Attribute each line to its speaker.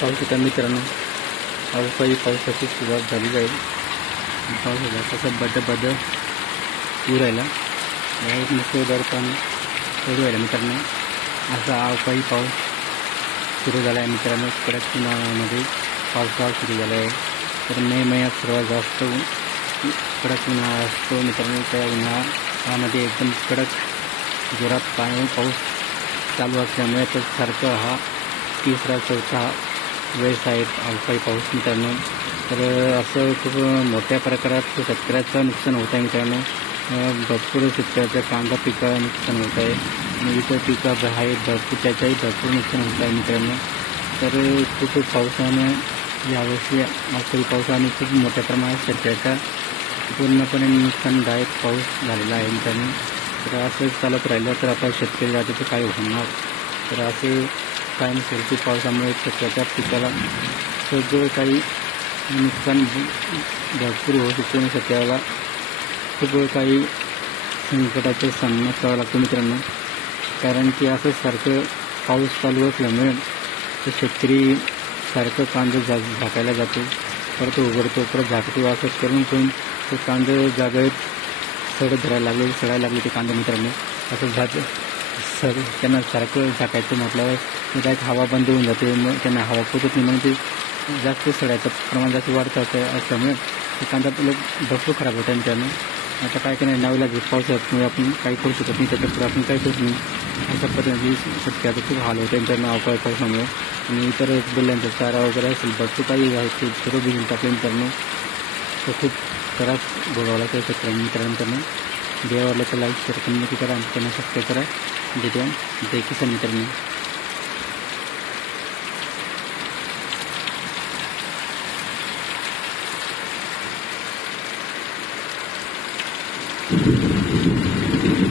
Speaker 1: पाऊस शकता मित्रांनो. अवकाळी पावसाची सुरुवात झाली जाईल. पाऊस झाला तसं बड्ड बदल येऊ राहिला. एक मुसळधार पण पडू राहिला मित्रांनो. असा अवकाळी पाऊस सुरू झाला आहे मित्रांनो. कडक उन्हाळ्यामध्ये पावसाळा सुरू झाला आहे तर मे महिन्यात सर्वात जास्त कडक उन्हाळा असतो मित्रांनो. त्या उन्हाळ्यामध्ये एकदम कडक जोरात पाणी पाऊस चालू असल्यामुळे तर सारखं हा तिसरा चौथा वेळेस आहे अवकाळी पाऊस मित्रांनो. तर असं खूप मोठ्या प्रकारात शेतकऱ्याचं नुकसान होत आहे मित्रांनो. भरपूर शेतकऱ्याचं कांदा पिकाला नुकसान होत आहे. आणि इतर पिकं आहे भरपूर त्याच्याही भरपूर नुकसान होत आहे मित्रांनो. तर खूप पावसानं यावर्षी अवकाळी पावसाने खूप मोठ्या प्रमाणात शेतकऱ्याचा पूर्णपणे नुकसानदायक पाऊस झालेला आहे मित्रांनो. तर असं चालत राहिलं तर आपल्या शेतकरी राजाचं काय होणार? तर असे कायमस्वरूपी पावसामुळे शेतकऱ्याच्या पिकाला. सगळं काही नुकसान भरपूर होऊ शकते आणि शेतकऱ्याला खूप काही संकटाचा सामना करावा लागतो मित्रांनो. कारण की असं सारखं पाऊस चालू असल्यामुळे तो शेतकरी सारखं कांदे जा झाकायला जातो. परत उघडतो परत झाकतो असं करून करून ते कांदे जागेत सडत धरायला लागले सडायला लागले ते कांदे मित्रांनो. असं झाक सर त्यांना सारखं झाकायचं म्हटल्यावर ते काय हवा बंद होऊन जाते. मग त्यांना हवा पोचत नाही. म्हणून ते जास्त सडायचं प्रमाण जास्त वाढतं असं- असल्यामुळे एखादा कांदा लोक भरपूर खराब होतं आणि त्यानं आता काय करणार नावी लागेल पावसामुळे आपण काही करू शकत नाही. त्याच्यापुढे आपण काही करू नाही. अशा पद्धतीने शेतकऱ्याचं खूप हाल होते त्यांना अवकाळी पावसामुळे. आणि इतर बिल्ल्यांचा चारा वगैरे असेल भरपूर काही आहे. ते सर्व भिजून टाकले मित्रांनो तो खूप त्रास बोलावला त्या शेतकऱ्यांनी मित्रांकडनं व्हिडिओ आवडला तर लाईक शेअर कमेंट करा. आणि त्यांना सबस्क्राईब करा. भेटूया जय Thank you.